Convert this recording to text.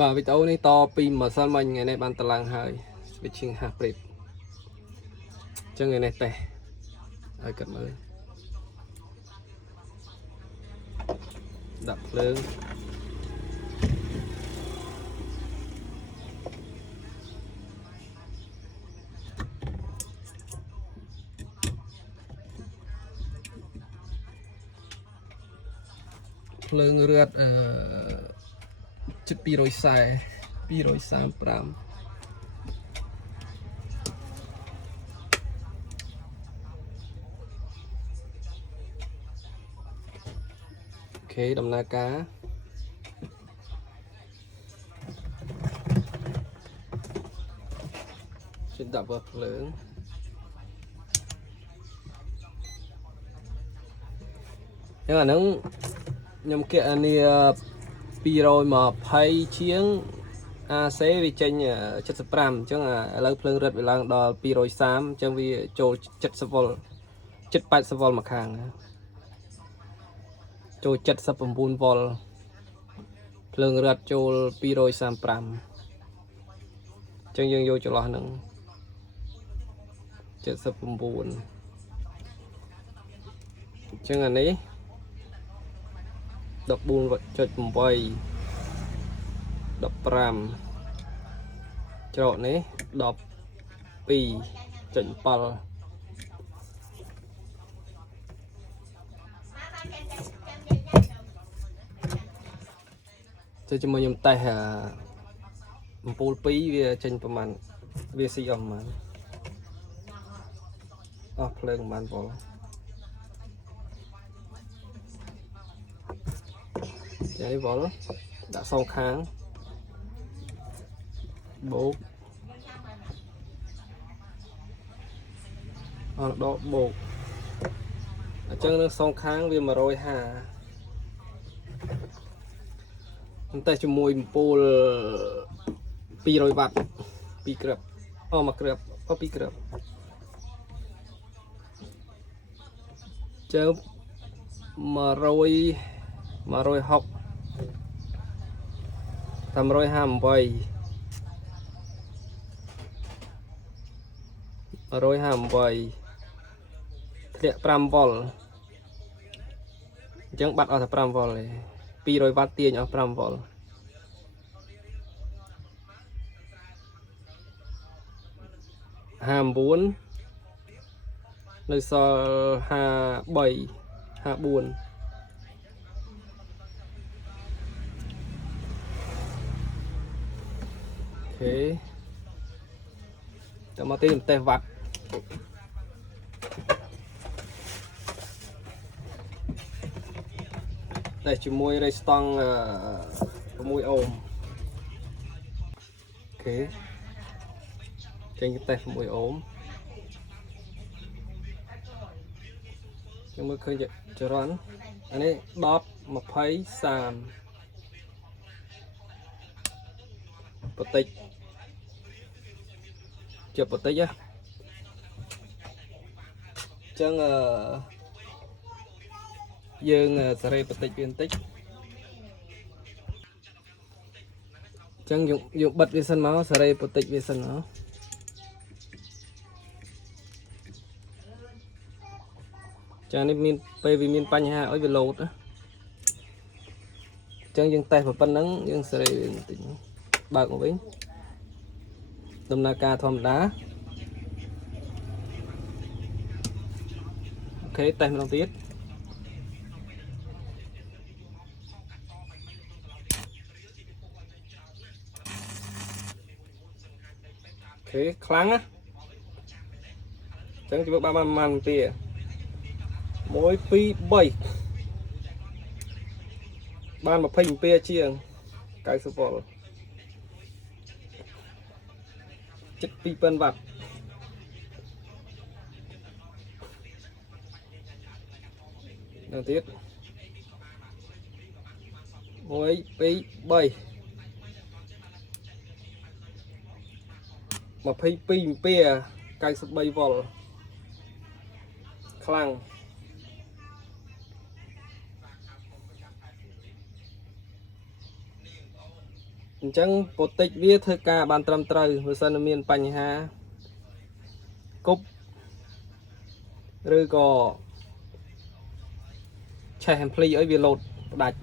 Bàវីដេអូនេះតពីម្សិលមិញថ្ងៃនេះបានតឡើងហើយ switching half breed ចឹងថ្ងៃនេះតេះឲ្យកាត់មើលដាក់ភ្លើងភ្លើងរឹតជិត240 235អូខេដំណើរការជិតដាក់ភ្លើងយ៉ាងអាហ្នឹងខ្ញុំគណនា220ជាង AC វាចេញ75អញ្ចឹងឥឡូវភ្លើងរឹតវាឡើងដល់230អញ្ចឹងវាចូល70 វ៉ុលជិត80 វ៉ុលមួយខាងចូល79 វ៉ុលភ្លើងរឹតចូល235អញ្ចឹងយើងយកចន្លោះហ្នឹង79អញ្ចឹងអានេះ 14.8 15ច្រកនេះ 12.7 ទៅជាមួយខ្ញុំតេស្តអំពូល2វាចេញប្រហែលវាស៊ីអស់ប្រហែលអស់ភ្លើងប្រហែលវ៉ុលចានេះវ៉ុលដាក់សងខាងបូកអត់ដកបូកអញ្ចឹងនឹងសងខាងវា150តែជាមួយអំពូល200 វ៉ាត់ 2 គ្រាប់មួយគ្រាប់2 គ្រាប់ជើ160 តែ158 ធ្លាក់5 វ៉ុលអញ្ចឹងបាត់អស់តែ5 វ៉ុលទេ200 វ៉ាត់ទាញអស់5 វ៉ុល59នៅសល់53 54អូខេតមកទីតេស្តវ៉ាត់តែជាមួយរេស្តង់6 អូមអូខេចេញតេស្ត6 អូមខ្ញុំមើលឃើញចរន្តអានេះ10 20 30បតិចជាបតិចអញ្ចឹងយើងសេរីបតិចវាបន្តិចអញ្ចឹងយើងបិទវាសិនមកសេរីបតិចវាសិនមកចានេះមានពេលវាមានបញ្ហាអុយវាលោតអញ្ចឹងយើងតេស្តប៉ុណ្ណឹងយើងសេរីវាបន្តិចបើកមកវិញដំណើរការធម្មតាអូខេតេស្តម្ដងទៀតអូខេខ្លាំងណាអញ្ចឹងជួយបានប្រហែលនាទី1 2 3បាន20 អាំពែជាង90 វ៉ុលជិត 2000 វ៉ាត់ដល់ទៀត1 2 3 22 អាំពែ93 វ៉ុលខ្លាំង អញ្ចឹងពតិចវាធ្វើការបានត្រឹមត្រូវបើសិនមានបញ្ហាគប់ឬក៏ឆេះ ampli ឲ្យវាលោតផ្ដាច់